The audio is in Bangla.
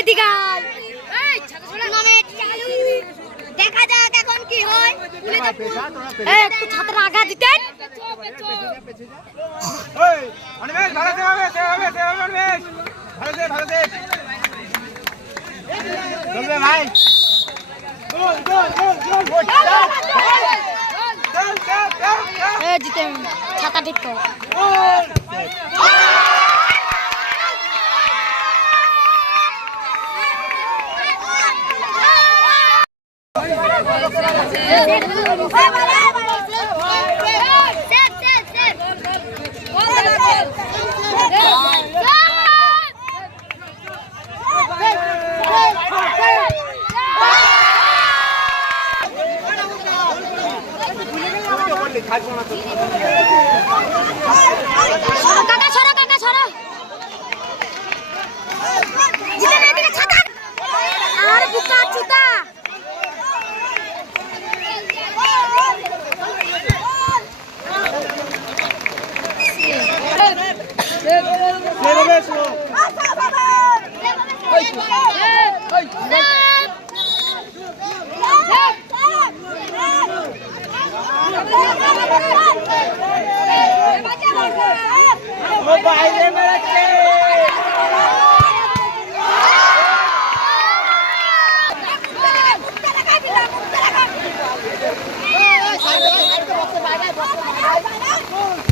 এদিকে দেখা যাক এখন কি হয়। একটু ছাত্র আঘাত দিতেন। ভাই ছাতা ঠিক কর কাকা বাইরে মেরেছে Oh, my God.